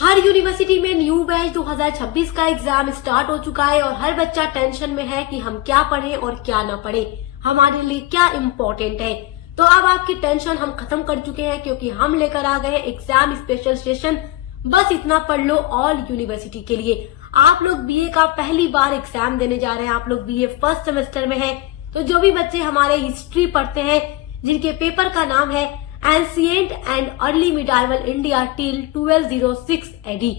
हर university में new batch 2026 का exam start हो चुका है और हर बच्चा टेंशन में है कि हम क्या पढ़ें और क्या ना पढ़ें, हमारे लिए क्या इम्पोर्टेंट है। तो अब आपकी टेंशन हम खत्म कर चुके हैं क्योंकि हम लेकर आ गए एग्जाम स्पेशल सेशन। बस इतना पढ़ लो ऑल यूनिवर्सिटी के लिए। आप लोग बीए का पहली बार एग्जाम देने जा रहे हैं, आप लोग बीए फर्स्ट सेमेस्टर में हैं, तो जो भी बच्चे हमारे हिस्ट्री पढ़ते हैं जिनके पेपर का नाम है ancient and early medieval India till 1206 AD,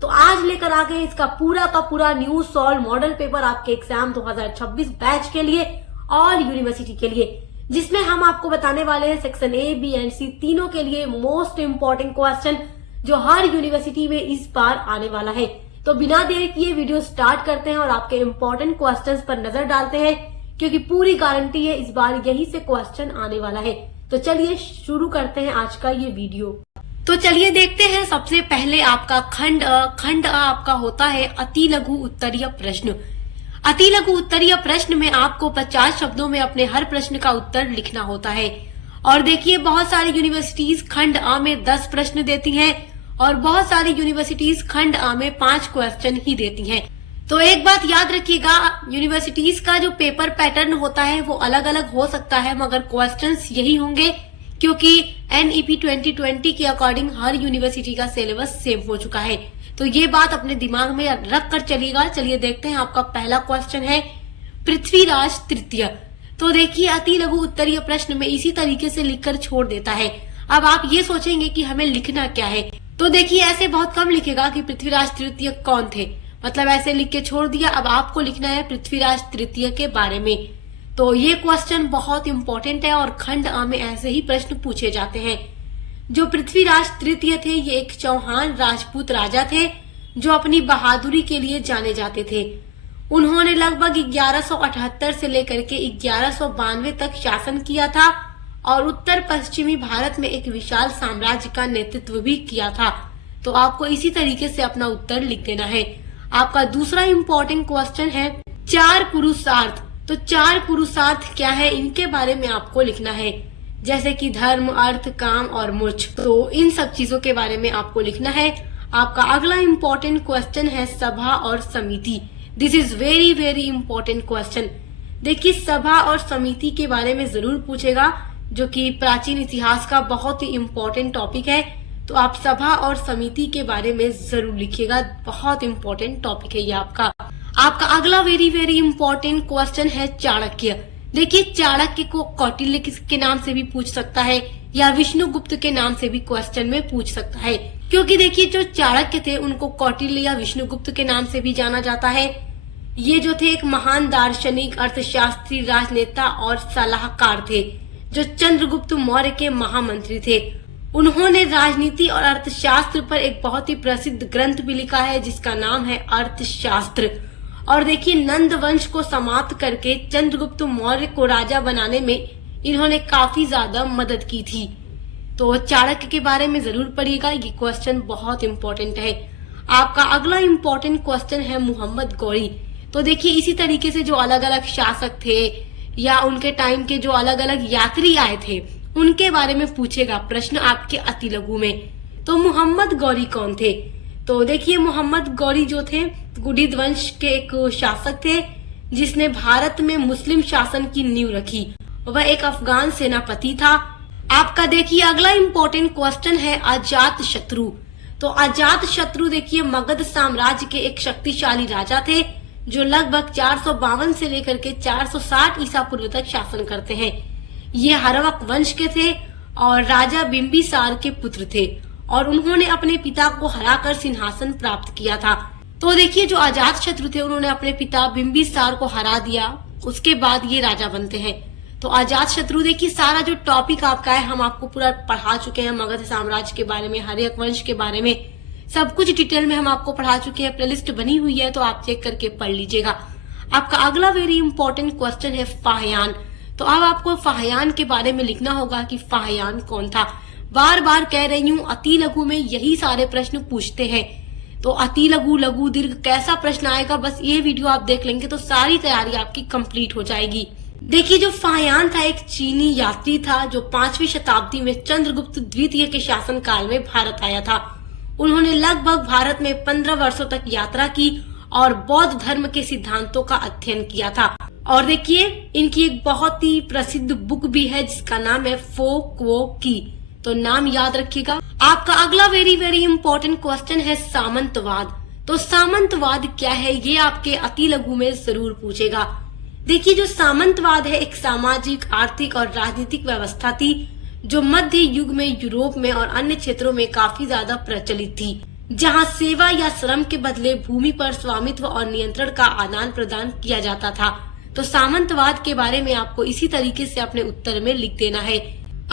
तो आज लेकर आ गए इसका पूरा का पूरा न्यू सॉल्व मॉडल पेपर आपके एग्जाम 2026 बैच के लिए ऑल यूनिवर्सिटी के लिए, जिसमें हम आपको बताने वाले हैं सेक्शन ए बी एंड सी तीनों के लिए मोस्ट इम्पोर्टेंट क्वेश्चन जो हर यूनिवर्सिटी में इस बार आने वाला है। तो बिना देर किए वीडियो स्टार्ट करते हैं और आपके इम्पोर्टेंट क्वेश्चंस पर नजर डालते हैं क्योंकि पूरी गारंटी है इस बार यही से क्वेश्चन आने वाला है। तो चलिए शुरू करते हैं आज का ये वीडियो। तो चलिए देखते हैं सबसे पहले आपका खंड अ आपका होता है अति लघु उत्तरीय प्रश्न। अति लघु उत्तरीय प्रश्न में आपको 50 शब्दों में अपने हर प्रश्न का उत्तर लिखना होता है। और देखिए बहुत सारी यूनिवर्सिटीज खंड अ में 10 प्रश्न देती हैं और बहुत सारी यूनिवर्सिटीज खंड अ में 5 क्वेश्चन ही देती हैं। तो एक बात याद रखिएगा, यूनिवर्सिटीज का जो पेपर पैटर्न होता है वो अलग अलग हो सकता है मगर क्वेश्चंस यही होंगे क्योंकि NEP 2020 के अकॉर्डिंग हर यूनिवर्सिटी का सिलेबस सेम हो चुका है। तो ये बात अपने दिमाग में रख कर चलिएगा। चलिए देखते हैं, आपका पहला क्वेश्चन है पृथ्वीराज तृतीय। तो देखिए अति लघु उत्तरीय प्रश्न में इसी तरीके से लिखकर छोड़ देता है। अब आप ये सोचेंगे कि हमें लिखना क्या है, तो देखिए ऐसे बहुत कम लिखेगा कि पृथ्वीराज तृतीय कौन थे, मतलब ऐसे लिख के छोड़ दिया। अब आपको लिखना है पृथ्वीराज तृतीय के बारे में। तो ये क्वेश्चन बहुत इंपॉर्टेंट है और खंड अ में ऐसे ही प्रश्न पूछे जाते हैं। जो पृथ्वीराज तृतीय थे ये एक चौहान राजपूत राजा थे जो अपनी बहादुरी के लिए जाने जाते थे। उन्होंने लगभग 1178 से लेकर के 1192 तक शासन किया था और उत्तर पश्चिमी भारत में एक विशाल साम्राज्य का नेतृत्व भी किया था। तो आपको इसी तरीके से अपना उत्तर लिख देना है। आपका दूसरा इम्पोर्टेंट क्वेश्चन है 4 पुरुषार्थ। तो 4 पुरुषार्थ क्या है, इनके बारे में आपको लिखना है, जैसे कि धर्म, अर्थ, काम और मोक्ष। तो इन सब चीजों के बारे में आपको लिखना है। आपका अगला इम्पोर्टेंट क्वेश्चन है सभा और समिति। This is very very important question. देखिए सभा और समिति के बारे में जरूर पूछेगा, जो कि प्राचीन इतिहास का बहुत ही इम्पोर्टेंट टॉपिक है। तो आप सभा और समिति के बारे में जरूर लिखिएगा, बहुत इम्पोर्टेंट टॉपिक है ये आपका। आपका अगला वेरी वेरी इम्पोर्टेंट क्वेश्चन है चाणक्य। देखिए चाणक्य को कौटिल्य के नाम से भी पूछ सकता है या विष्णुगुप्त के नाम से भी क्वेश्चन में पूछ सकता है, क्योंकि देखिए जो चाणक्य थे उनको कौटिल्य या विष्णुगुप्त के नाम से भी जाना जाता है। ये जो थे एक महान दार्शनिक, अर्थशास्त्री, राजनेता और सलाहकार थे जो चंद्रगुप्त मौर्य के महामंत्री थे। उन्होंने राजनीति और अर्थशास्त्र पर एक बहुत ही प्रसिद्ध ग्रंथ भी लिखा है जिसका नाम है अर्थशास्त्र। और देखिए नंद वंश को समाप्त करके चंद्रगुप्त मौर्य को राजा बनाने में इन्होंने काफी ज्यादा मदद की थी। तो चाणक्य के बारे में जरूर पढ़िएगा, ये क्वेश्चन बहुत इम्पोर्टेंट है। आपका अगला इम्पोर्टेंट क्वेश्चन है मोहम्मद गौरी। तो देखिए इसी तरीके से जो अलग अलग शासक थे या उनके टाइम के जो अलग अलग यात्री आए थे उनके बारे में पूछेगा प्रश्न आपके अति लघु में। तो मोहम्मद गौरी कौन थे, तो देखिए मोहम्मद गौरी जो थे गुडिद वंश के एक शासक थे जिसने भारत में मुस्लिम शासन की नींव रखी। वह एक अफगान सेनापति था। आपका देखिए अगला इम्पोर्टेंट क्वेश्चन है अजात शत्रु। तो अजात शत्रु देखिए मगध साम्राज्य के एक शक्तिशाली राजा थे जो लगभग 452 से लेकर के 460 ईसा पूर्व तक शासन करते हैं। ये हरवक वंश के थे और राजा बिंबिसार के पुत्र थे और उन्होंने अपने पिता को हराकर सिंहासन प्राप्त किया था। तो देखिए जो अजात शत्रु थे उन्होंने अपने पिता बिंबिसार को हरा दिया, उसके बाद ये राजा बनते हैं। तो अजात शत्रु देखिए सारा जो टॉपिक आपका है हम आपको पूरा पढ़ा चुके हैं। मगध साम्राज्य के बारे में, हरवक वंश के बारे में सब कुछ डिटेल में हम आपको पढ़ा चुके हैं। प्लेलिस्ट बनी हुई है तो आप चेक करके पढ़ लीजिएगा। आपका अगला वेरी इंपॉर्टेंट क्वेश्चन है फाहयान। तो अब आपको फाहयान के बारे में लिखना होगा कि फाहयान कौन था। बार बार कह रही हूँ अति लघु में यही सारे प्रश्न पूछते हैं। तो अति लघु, लघु, दीर्घ कैसा प्रश्न आएगा बस ये वीडियो आप देख लेंगे तो सारी तैयारी आपकी कंप्लीट हो जाएगी। देखिए जो फाहयान था एक चीनी यात्री था जो 5वीं शताब्दी में चंद्रगुप्त द्वितीय के शासन काल में भारत आया था। उन्होंने लगभग भारत में 15 वर्षों तक यात्रा की और बौद्ध धर्म के सिद्धांतों का अध्ययन किया था। और देखिए, इनकी एक बहुत ही प्रसिद्ध बुक भी है जिसका नाम है फो क्वो की। तो नाम याद रखिएगा। आपका अगला वेरी वेरी इंपॉर्टेंट क्वेश्चन है सामंतवाद। तो सामंतवाद क्या है, ये आपके अति लघु में जरूर पूछेगा। देखिए, जो सामंतवाद है एक सामाजिक, आर्थिक और राजनीतिक व्यवस्था थी जो मध्य युग में यूरोप में और अन्य क्षेत्रों में काफी ज्यादा प्रचलित थी, जहां सेवा या श्रम के बदले भूमि पर स्वामित्व और नियंत्रण का आदान प्रदान किया जाता था। तो सामंतवाद के बारे में आपको इसी तरीके से अपने उत्तर में लिख देना है।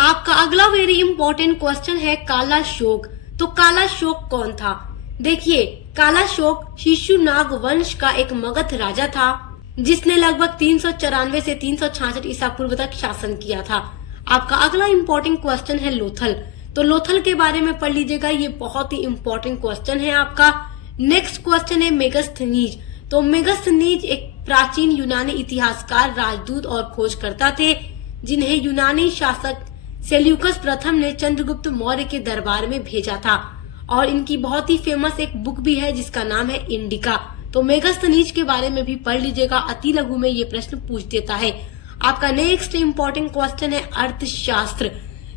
आपका अगला वेरी इंपॉर्टेंट क्वेश्चन है काला शोक। तो काला शोक कौन था? देखिए, काला शोक शिशुनाग वंश का एक मगध राजा था जिसने लगभग 394 से 366 ईसा पूर्व तक शासन किया था। आपका अगला इम्पोर्टेंट क्वेश्चन है लोथल। तो लोथल के बारे में पढ़ लीजिएगा, ये बहुत ही इम्पोर्टेंट क्वेश्चन है आपका। नेक्स्ट क्वेश्चन है मेगस्थनीज। तो मेगस्थनीज एक प्राचीन यूनानी इतिहासकार, राजदूत और खोजकर्ता थे जिन्हें यूनानी शासक सेल्यूकस प्रथम ने चंद्रगुप्त मौर्य के दरबार में भेजा था। और इनकी बहुत ही फेमस एक बुक भी है जिसका नाम है इंडिका। तो मेगस्थनीज के बारे में भी पढ़ लीजिएगा, अति लघु में ये प्रश्न पूछ देता है। आपका नेक्स्ट इम्पोर्टेंट क्वेश्चन है अर्थशास्त्र।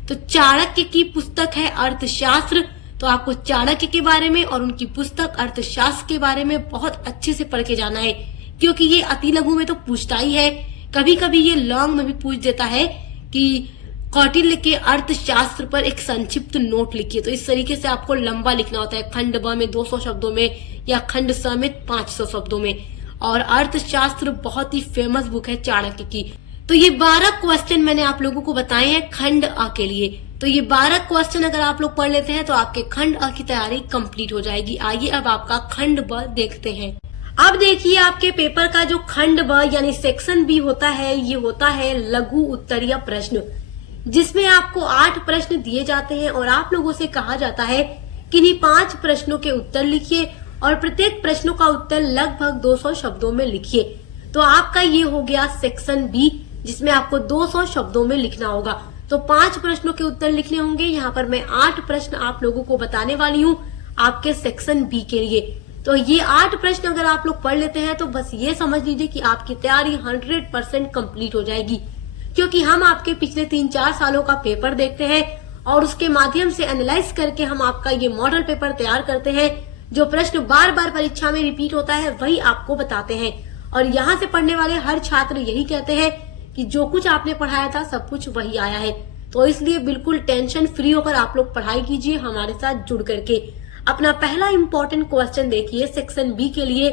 तो चाणक्य की पुस्तक है अर्थशास्त्र। तो आपको चाणक्य के बारे में और उनकी पुस्तक अर्थशास्त्र के बारे में बहुत अच्छे से पढ़ के जाना है, क्योंकि ये अति लघु में तो पूछता ही है, कभी कभी ये लॉन्ग में भी पूछ देता है कि कौटिल्य के अर्थशास्त्र पर एक संक्षिप्त नोट लिखिए। तो इस तरीके से आपको लंबा लिखना होता है, खंड ब में 200 शब्दों में या खंड स में 500 शब्दों में। और अर्थशास्त्र बहुत ही फेमस बुक है चाणक्य की। तो ये 12 क्वेश्चन मैंने आप लोगों को बताए हैं खंड अ के लिए। तो ये 12 क्वेश्चन अगर आप लोग पढ़ लेते हैं तो आपके खंड अ की तैयारी कंप्लीट हो जाएगी। आइए अब आपका खंड ब देखते हैं। अब देखिए, आपके पेपर का जो खंड ब यानी सेक्शन बी होता है, ये होता है लघु उत्तरीय प्रश्न, जिसमें आपको 8 प्रश्न दिए जाते हैं और आप लोगों से कहा जाता है कि इन्हीं 5 प्रश्नों के उत्तर लिखिए और प्रत्येक प्रश्नों का उत्तर लगभग 200 शब्दों में लिखिए। तो आपका ये हो गया सेक्शन बी, जिसमें आपको 200 शब्दों में लिखना होगा। तो 5 प्रश्नों के उत्तर लिखने होंगे। यहाँ पर मैं 8 प्रश्न आप लोगों को बताने वाली हूँ आपके सेक्शन बी के लिए। तो ये 8 प्रश्न अगर आप लोग पढ़ लेते हैं तो बस ये समझ लीजिए कि आपकी तैयारी 100% कंप्लीट हो जाएगी, क्योंकि हम आपके पिछले 3-4 सालों का पेपर देखते हैं और उसके माध्यम से एनालाइज करके हम आपका ये मॉडल पेपर तैयार करते हैं। जो प्रश्न बार बार परीक्षा में रिपीट होता है वही आपको बताते हैं। और यहाँ से पढ़ने वाले हर छात्र यही कहते हैं कि जो कुछ आपने पढ़ाया था सब कुछ वही आया है। तो इसलिए बिल्कुल टेंशन फ्री होकर आप लोग पढ़ाई कीजिए हमारे साथ जुड़ करके। अपना पहला इम्पोर्टेंट क्वेश्चन देखिए सेक्शन बी के लिए,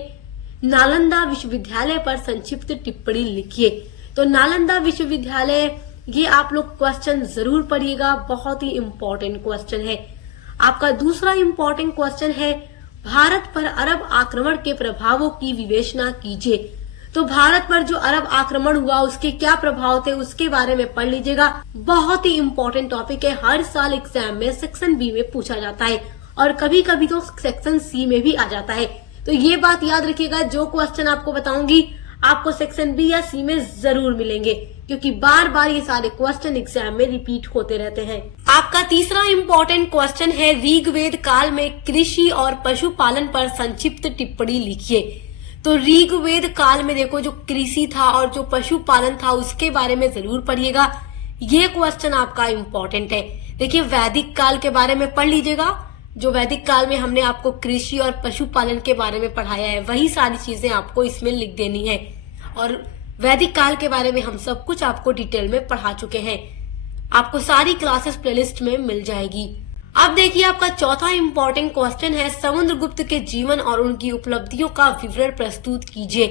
नालंदा विश्वविद्यालय पर संक्षिप्त टिप्पणी लिखिए। तो नालंदा विश्वविद्यालय, ये आप लोग क्वेश्चन जरूर पढ़िएगा, बहुत ही इम्पोर्टेंट क्वेश्चन है। आपका दूसरा इम्पोर्टेंट क्वेश्चन है भारत पर अरब आक्रमण के प्रभावों की विवेचना कीजिए। तो भारत पर जो अरब आक्रमण हुआ उसके क्या प्रभाव थे उसके बारे में पढ़ लीजिएगा। बहुत ही इम्पोर्टेंट टॉपिक है, हर साल एग्जाम में सेक्शन बी में पूछा जाता है और कभी कभी तो सेक्शन सी में भी आ जाता है। तो ये बात याद रखिएगा, जो क्वेश्चन आपको बताऊंगी आपको सेक्शन बी या सी में जरूर मिलेंगे, क्योंकि बार बार ये सारे क्वेश्चन एग्जाम में रिपीट होते रहते हैं। आपका तीसरा इम्पोर्टेंट क्वेश्चन है ऋग्वेद काल में कृषि और पशुपालन पर संक्षिप्त टिप्पणी लिखिए। तो ऋग्वेद काल में देखो जो कृषि था और जो पशुपालन था उसके बारे में जरूर पढ़िएगा, ये क्वेश्चन आपका इम्पोर्टेंट है। देखिए, वैदिक काल के बारे में पढ़ लीजिएगा। जो वैदिक काल में हमने आपको कृषि और पशुपालन के बारे में पढ़ाया है वही सारी चीजें आपको इसमें लिख देनी है। और वैदिक काल के बारे में हम सब कुछ आपको डिटेल में पढ़ा चुके हैं, आपको सारी क्लासेस प्लेलिस्ट में मिल जाएगी। अब देखिए, आपका चौथा इम्पोर्टेंट क्वेश्चन है समुद्रगुप्त के जीवन और उनकी उपलब्धियों का विवरण प्रस्तुत कीजिए।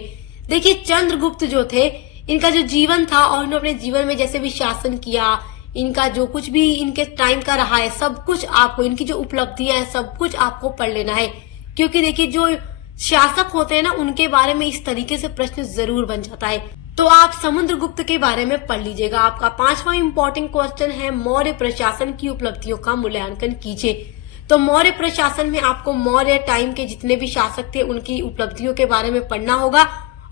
देखिए, चंद्रगुप्त जो थे, इनका जो जीवन था और इन्होंने अपने जीवन में जैसे भी शासन किया, इनका जो कुछ भी इनके टाइम का रहा है सब कुछ आपको, इनकी जो उपलब्धियां हैं सब कुछ आपको पढ़ लेना है। क्योंकि देखिए, जो शासक होते हैं ना उनके बारे में इस तरीके से प्रश्न जरूर बन जाता है। तो आप समुद्रगुप्त के बारे में पढ़ लीजिएगा। आपका पांचवा इम्पोर्टेंट क्वेश्चन है मौर्य प्रशासन की उपलब्धियों का मूल्यांकन कीजिए। तो मौर्य प्रशासन में आपको मौर्य टाइम के जितने भी शासक थे उनकी उपलब्धियों के बारे में पढ़ना होगा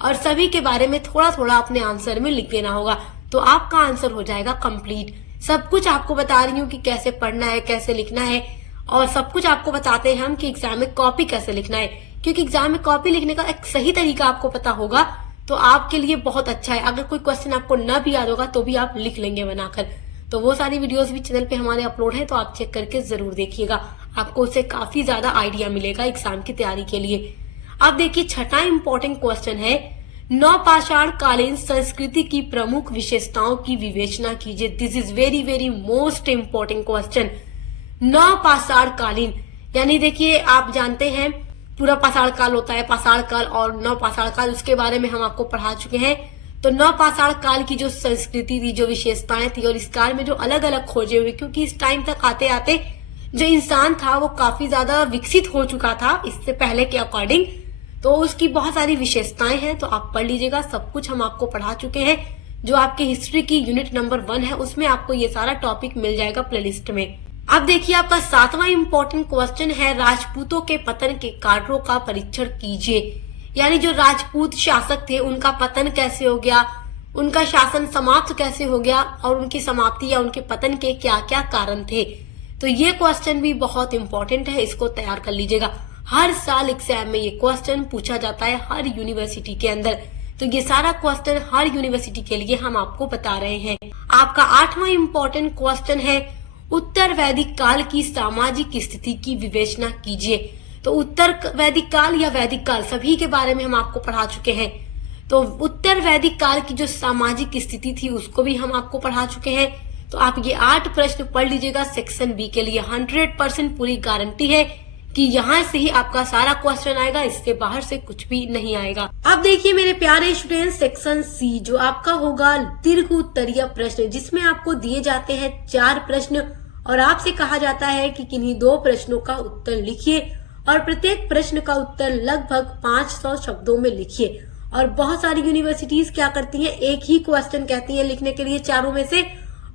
और सभी के बारे में थोड़ा थोड़ा अपने आंसर में लिख देना होगा। तो आपका आंसर हो जाएगा कंप्लीट। सब कुछ आपको बता रही हूँ कि कैसे पढ़ना है, कैसे लिखना है और सब कुछ आपको बताते हैं हम कि एग्जाम में कॉपी कैसे लिखना है, क्योंकि एग्जाम में कॉपी लिखने का एक सही तरीका आपको पता होगा तो आपके लिए बहुत अच्छा है। अगर कोई क्वेश्चन आपको न भी याद होगा तो भी आप लिख लेंगे बनाकर। तो वो सारी वीडियोस भी चैनल पे हमारे अपलोड है, तो आप चेक करके जरूर देखिएगा, आपको उससे काफी ज्यादा आइडिया मिलेगा एग्जाम की तैयारी के लिए। अब देखिए छठा इंपॉर्टेंट क्वेश्चन है, नवपाषाण कालीन संस्कृति की प्रमुख विशेषताओं की विवेचना कीजिए। This is very very most important question. नवपाषाण कालीन यानी देखिए आप जानते हैं पूरा पाषाण काल होता है, पाषाण काल और नवपाषाण काल, उसके बारे में हम आपको पढ़ा चुके हैं। तो नवपाषाण काल की जो संस्कृति थी, जो विशेषताएं थी और इस काल में जो अलग अलग खोजे हुए, क्योंकि इस टाइम तक आते आते जो इंसान था वो काफी ज्यादा विकसित हो चुका था इससे पहले के अकॉर्डिंग, तो उसकी बहुत सारी विशेषताएं हैं। तो आप पढ़ लीजिएगा, सब कुछ हम आपको पढ़ा चुके हैं। जो आपके हिस्ट्री की यूनिट नंबर 1 है उसमें आपको ये सारा टॉपिक मिल जाएगा प्लेलिस्ट में। अब देखिए आपका 7वां इम्पोर्टेंट क्वेश्चन है, राजपूतों के पतन के कारणों का परीक्षण कीजिए। यानी जो राजपूत शासक थे उनका पतन कैसे हो गया, उनका शासन समाप्त कैसे हो गया और उनकी समाप्ति या उनके पतन के क्या क्या कारण थे। तो ये क्वेश्चन भी बहुत इंपॉर्टेंट है, इसको तैयार कर लीजिएगा। हर साल एग्जाम में ये क्वेश्चन पूछा जाता है हर यूनिवर्सिटी के अंदर, तो ये सारा क्वेश्चन हर यूनिवर्सिटी के लिए हम आपको बता रहे हैं। आपका 8वां इम्पोर्टेंट क्वेश्चन है, उत्तर वैदिक काल की सामाजिक स्थिति की विवेचना कीजिए। तो उत्तर वैदिक काल या वैदिक काल सभी के बारे में हम आपको पढ़ा चुके हैं। तो उत्तर वैदिक काल की जो सामाजिक स्थिति थी उसको भी हम आपको पढ़ा चुके हैं। तो आप ये 8 प्रश्न पढ़ लीजिएगा सेक्शन बी के लिए। 100% पूरी गारंटी है कि यहाँ से ही आपका सारा क्वेश्चन आएगा, इससे बाहर से कुछ भी नहीं आएगा। अब देखिए मेरे प्यारे स्टूडेंट, सेक्शन सी जो आपका होगा दीर्घ उत्तरीय प्रश्न, जिसमें आपको दिए जाते हैं 4 प्रश्न और आपसे कहा जाता है कि किन्हीं 2 प्रश्नों का उत्तर लिखिए और प्रत्येक प्रश्न का उत्तर लगभग 500 शब्दों में लिखिए। और बहुत सारी यूनिवर्सिटीज क्या करती हैं, एक ही क्वेश्चन कहती हैं लिखने के लिए चारों में से,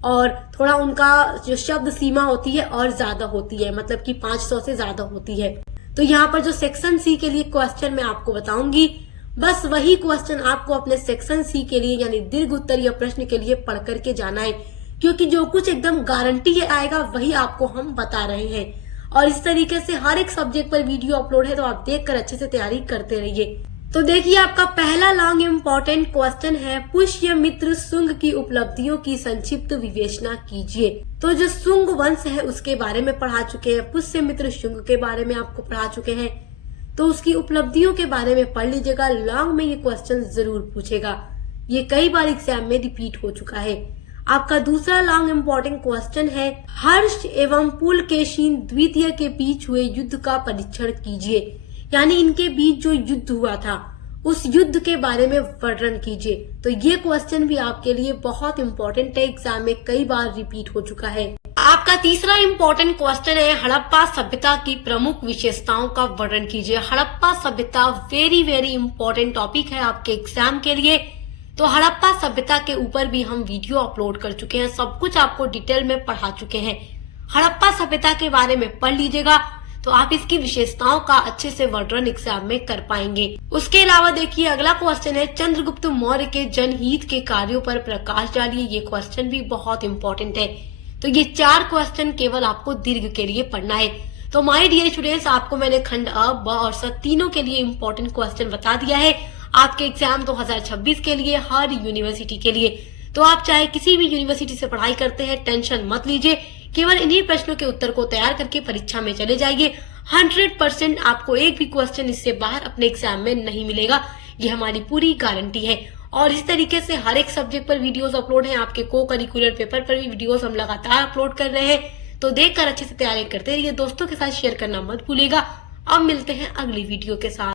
और थोड़ा उनका जो शब्द सीमा होती है और ज्यादा होती है, मतलब कि 500 से ज्यादा होती है। तो यहाँ पर जो सेक्शन सी के लिए क्वेश्चन मैं आपको बताऊंगी, बस वही क्वेश्चन आपको अपने सेक्शन सी के लिए यानी दीर्घ उत्तरीय प्रश्न के लिए पढ़ करके जाना है, क्योंकि जो कुछ एकदम गारंटी आएगा वही आपको हम बता रहे हैं। और इस तरीके से हर एक सब्जेक्ट पर वीडियो अपलोड है, तो आप देखकर अच्छे से तैयारी करते रहिए। तो देखिए आपका पहला लॉन्ग इम्पोर्टेंट क्वेश्चन है, पुष्यमित्र शुंग की उपलब्धियों की संक्षिप्त विवेचना कीजिए। तो जो शुंग वंश है उसके बारे में पढ़ा चुके हैं, पुष्यमित्र शुंग के बारे में आपको पढ़ा चुके हैं, तो उसकी उपलब्धियों के बारे में पढ़ लीजिएगा। लॉन्ग में ये क्वेश्चन जरूर पूछेगा, ये कई बार एग्जाम में रिपीट हो चुका है। आपका दूसरा लॉन्ग इम्पोर्टेंट क्वेश्चन है, हर्ष एवं पुलकेशिन द्वितीय के बीच हुए युद्ध का परीक्षण कीजिए। यानी इनके बीच जो युद्ध हुआ था उस युद्ध के बारे में वर्णन कीजिए। तो ये क्वेश्चन भी आपके लिए बहुत इंपॉर्टेंट है, एग्जाम में कई बार रिपीट हो चुका है। आपका तीसरा इंपॉर्टेंट क्वेश्चन है, हड़प्पा सभ्यता की प्रमुख विशेषताओं का वर्णन कीजिए। हड़प्पा सभ्यता वेरी वेरी इंपॉर्टेंट टॉपिक है आपके एग्जाम के लिए। तो हड़प्पा सभ्यता के ऊपर भी हम वीडियो अपलोड कर चुके हैं, सब कुछ आपको डिटेल में पढ़ा चुके हैं। हड़प्पा सभ्यता के बारे में पढ़ लीजिएगा, तो आप इसकी विशेषताओं का अच्छे से वर्णन एग्जाम में कर पाएंगे। उसके अलावा देखिए अगला क्वेश्चन है, चंद्रगुप्त मौर्य के जनहित के कार्यों पर प्रकाश डालिए। ये क्वेश्चन भी बहुत इंपॉर्टेंट है। तो ये 4 क्वेश्चन केवल आपको दीर्घ के लिए पढ़ना है। तो माय डियर स्टूडेंट्स, आपको मैंने खंड अ, ब और स तीनों के लिए इंपॉर्टेंट क्वेश्चन बता दिया है आपके एग्जाम 2026 के लिए, हर यूनिवर्सिटी के लिए। तो आप चाहे किसी भी यूनिवर्सिटी से पढ़ाई करते हैं, टेंशन मत लीजिए, केवल इन्हीं प्रश्नों के उत्तर को तैयार करके परीक्षा में चले जाइए। 100% आपको एक भी क्वेश्चन इससे बाहर अपने एग्जाम में नहीं मिलेगा, ये हमारी पूरी गारंटी है। और इस तरीके से हर एक सब्जेक्ट पर वीडियोस अपलोड हैं, आपके को करिकुलर पेपर पर भी वीडियोस हम लगातार अपलोड कर रहे हैं। तो देखकर अच्छे से तैयारी करते रहिए, दोस्तों के साथ शेयर करना मत भूलिएगा। अब मिलते हैं अगली वीडियो के साथ।